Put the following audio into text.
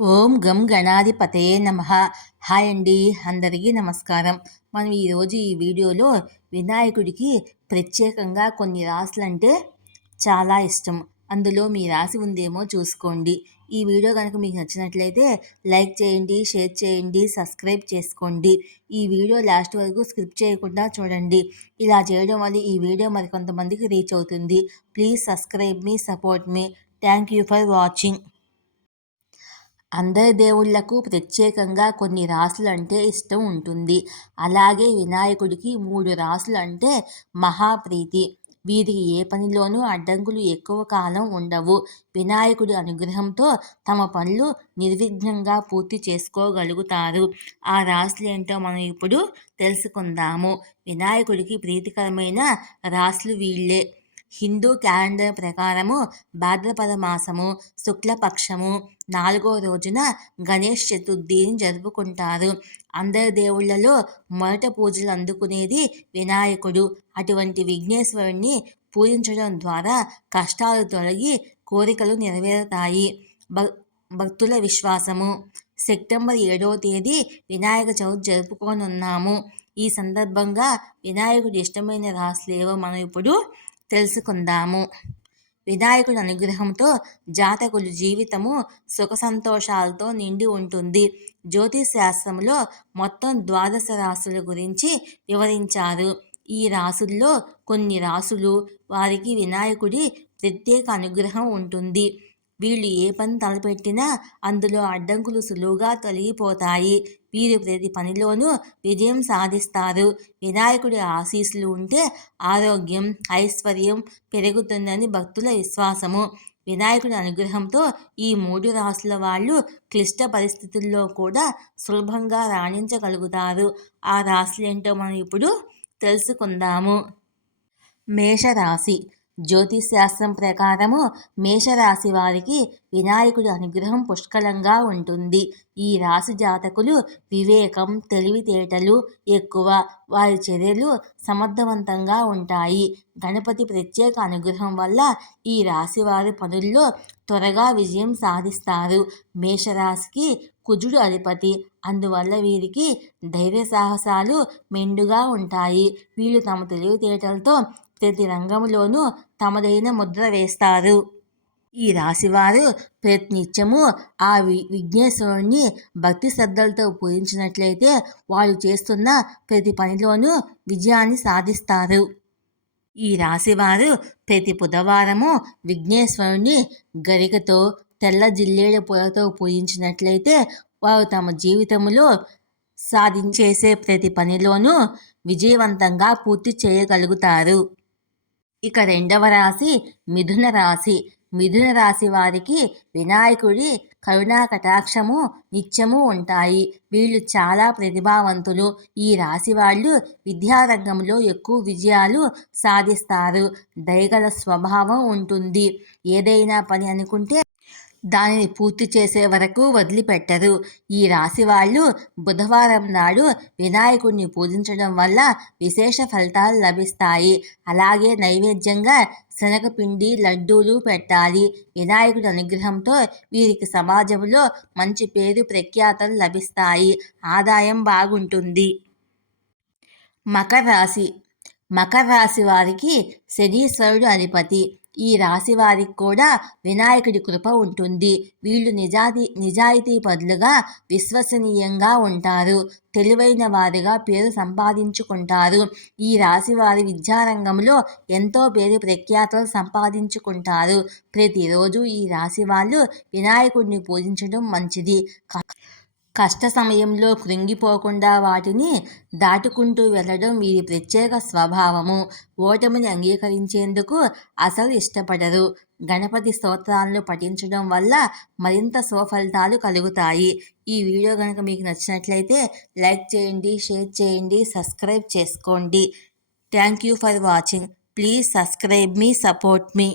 ఓం గం గణాధిపతయే నమః. హాయ్ అండి, అందరికీ నమస్కారం. మనం ఈరోజు ఈ వీడియోలో వినాయకుడికి ప్రత్యేకంగా కొన్ని రాసులంటే చాలా ఇష్టం. అందులో మీ రాశి ఉందేమో చూసుకోండి. ఈ వీడియో కనుక మీకు నచ్చినట్లయితే లైక్ చేయండి, షేర్ చేయండి, సబ్స్క్రైబ్ చేసుకోండి. ఈ వీడియో లాస్ట్ వరకు స్కిప్ చేయకుండా చూడండి. ఇలా చేయడం వల్ల ఈ వీడియో మరికొంతమందికి రీచ్ అవుతుంది. Please subscribe me, support me. Thank you for watching. అందరి దేవుళ్లకు ప్రత్యేకంగా కొన్ని రాసులు అంటే ఇష్టం ఉంటుంది. అలాగే వినాయకుడికి 3 రాసులు అంటే మహాప్రీతి. వీరికి ఏ పనిలోనూ అడ్డంకులు ఎక్కువ కాలం ఉండవు. వినాయకుడి అనుగ్రహంతో తమ పనులు నిర్విఘ్నంగా పూర్తి చేసుకోగలుగుతారు. ఆ రాసులేంటో మనం ఇప్పుడు తెలుసుకుందాము. వినాయకుడికి ప్రీతికరమైన రాసులు వీళ్ళే. హిందూ క్యాలెండర్ ప్రకారము భాద్రపద మాసము శుక్లపక్షము 4వ రోజున గణేష్ చతుర్థిని జరుపుకుంటారు. అందరి దేవుళ్లలో మొదట పూజలు అందుకునేది వినాయకుడు. అటువంటి విఘ్నేశ్వరుణ్ణి పూజించడం ద్వారా కష్టాలు తొలగి కోరికలు నెరవేరుతాయి. భక్తుల విశ్వాసము. సెప్టెంబర్ 7వ తేదీ వినాయక చవితి జరుపుకోనున్నాము. ఈ సందర్భంగా వినాయకుడి ఇష్టమైన రాశులేవో మనం ఇప్పుడు తెలుసుకుందాము. వినాయకుడి అనుగ్రహంతో జాతకుల జీవితము సుఖ సంతోషాలతో నిండి ఉంటుంది. జ్యోతిష్ శాస్త్రంలో మొత్తం 12 రాశుల గురించి వివరించారు. ఈ రాశుల్లో కొన్ని రాశులు వారికి వినాయకుడి ప్రత్యేక అనుగ్రహం ఉంటుంది. వీళ్ళు ఏ పని తలపెట్టినా అందులో అడ్డంకులు సులువుగా తొలగిపోతాయి. వీరు ప్రతి పనిలోనూ విజయం సాధిస్తారు. వినాయకుడి ఆశీస్సులు ఉంటే ఆరోగ్యం, ఐశ్వర్యం పెరుగుతుందని భక్తుల విశ్వాసము. వినాయకుడి అనుగ్రహంతో ఈ 3 రాశుల వాళ్ళు క్లిష్ట పరిస్థితుల్లో కూడా సులభంగా రాణించగలుగుతారు. ఆ రాశులేంటో మనం ఇప్పుడు తెలుసుకుందాము. మేషరాశి. జ్యోతిష్ శాస్త్రం ప్రకారము మేషరాశి వారికి వినాయకుడి అనుగ్రహం పుష్కలంగా ఉంటుంది. ఈ రాశి జాతకులు వివేకం, తెలివితేటలు ఎక్కువ. వారి చర్యలు సమర్థవంతంగా ఉంటాయి. గణపతి ప్రత్యేక అనుగ్రహం వల్ల ఈ రాశి వారి పనుల్లో త్వరగా విజయం సాధిస్తారు. మేషరాశికి కుజుడు అధిపతి. అందువల్ల వీరికి ధైర్య సాహసాలు మెండుగా ఉంటాయి. వీళ్ళు తమ తెలివితేటలతో ప్రతి రంగంలోనూ తమదైన ముద్ర వేస్తారు. ఈ రాశివారు ప్రతినిత్యము ఆ విఘ్నేశ్వరుణ్ణి భక్తి శ్రద్ధలతో పూజించినట్లయితే వాళ్ళు చేస్తున్న ప్రతి పనిలోనూ విజయాన్ని సాధిస్తారు. ఈ రాశివారు ప్రతి బుధవారము విఘ్నేశ్వరుణ్ణి గరికతో, తెల్ల జిల్లేడు పూలతో పూజించినట్లయితే వారు తమ జీవితంలో సాధించేసే ప్రతి పనిలోనూ విజయవంతంగా పూర్తి చేయగలుగుతారు. ఇక 2వ రాశి మిథున రాశి. మిథున రాశి వారికి వినాయకుడి కరుణా కటాక్షము నిత్యము ఉంటాయి. వీళ్ళు చాలా ప్రతిభావంతులు. ఈ రాశి వాళ్ళు విద్యారంగంలో ఎక్కువ విజయాలు సాధిస్తారు. దయగల స్వభావం ఉంటుంది. ఏదైనా పని అనుకుంటే దానిని పూర్తి చేసే వరకు వదిలిపెట్టరు. ఈ రాశి వాళ్ళు బుధవారం నాడు వినాయకుడిని పూజించడం వల్ల విశేష ఫలితాలు లభిస్తాయి. అలాగే నైవేద్యంగా శనగపిండి, లడ్డూలు పెట్టాలి. వినాయకుడి అనుగ్రహంతో వీరికి సమాజంలో మంచి పేరు ప్రఖ్యాతలు లభిస్తాయి. ఆదాయం బాగుంటుంది. మకర రాశి. మకర రాశి వారికి శనీశ్వరుడు అధిపతి. ఈ రాశి వారికి కూడా వినాయకుడి కృప ఉంటుంది. వీళ్ళు నిజాయితీపరులుగా, విశ్వసనీయంగా ఉంటారు. తెలివైన వారిగా పేరు సంపాదించుకుంటారు. ఈ రాశి వారి విద్యారంగంలో ఎంతో పేరు ప్రఖ్యాతలు సంపాదించుకుంటారు. ప్రతిరోజు ఈ రాశి వాళ్ళు వినాయకుడిని పూజించడం మంచిది. కష్ట సమయంలో కృంగిపోకుండా వాటిని దాటుకుంటూ వెళ్ళడం వీరి ప్రత్యేక స్వభావము. ఓటమిని అంగీకరించేందుకు అసలు ఇష్టపడరు. గణపతి స్తోత్రాలను పఠించడం వల్ల మరింత శుభఫలితాలు కలుగుతాయి. ఈ వీడియో కనుక మీకు నచ్చినట్లయితే లైక్ చేయండి, షేర్ చేయండి, సబ్స్క్రైబ్ చేసుకోండి. Thank you for watching. Please subscribe me, support me.